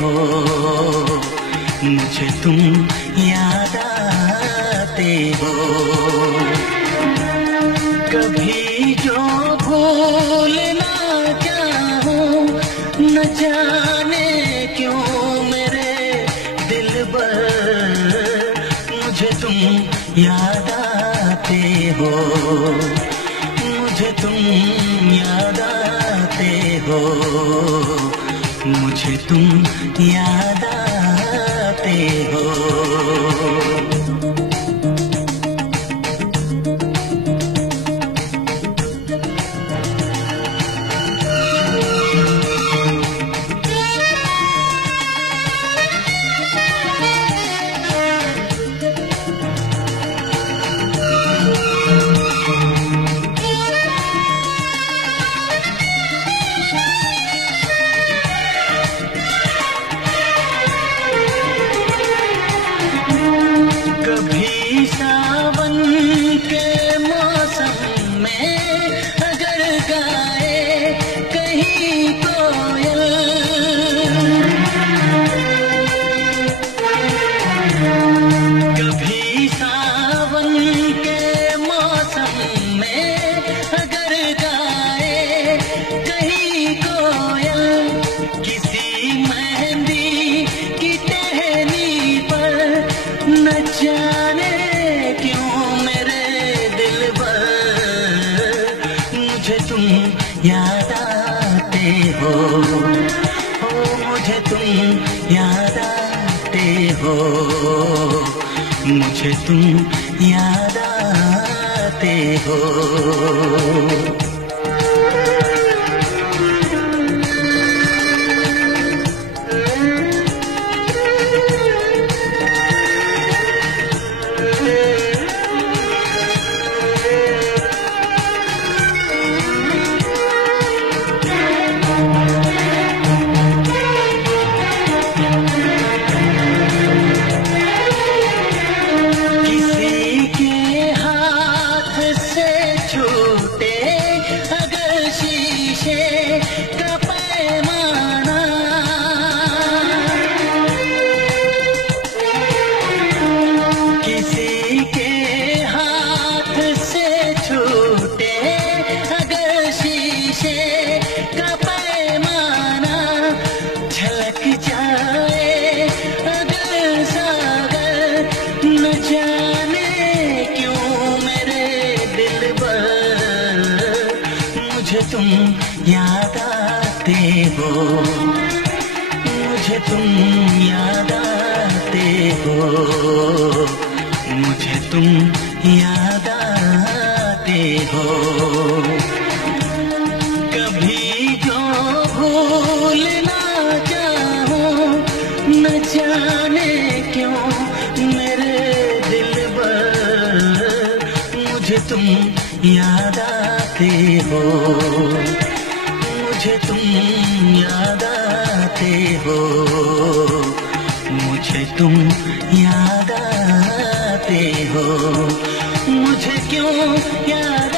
हो, मुझे तुम याद आते हो। कभी जो भूल ना चाहूं, न जाने क्यों मेरे दिलबर, मुझे तुम याद आते हो, मुझे तुम याद आते हो, मुझे तुम याद आते हो। कभी सावन के मौसम में अगर गाए कहीं कोयल, कभी सावन के मौसम में अगर गाए कहीं कोयल, किसी मेहंदी की टहनी पर न जाने क्यों मेरे दिलबर, मुझे तुम याद आते हो, मुझे तुम याद आते हो, मुझे तुम याद आते हो। मुझे तुम याद आते हो, मुझे तुम याद आते हो, मुझे तुम याद आते हो। कभी जो भूल ना चाहूं, न जाने क्यों मेरे दिलबर, मुझे तुम याद आते हो, मुझे तुम याद आते हो, मुझे तुम याद आते हो, मुझे क्यों याद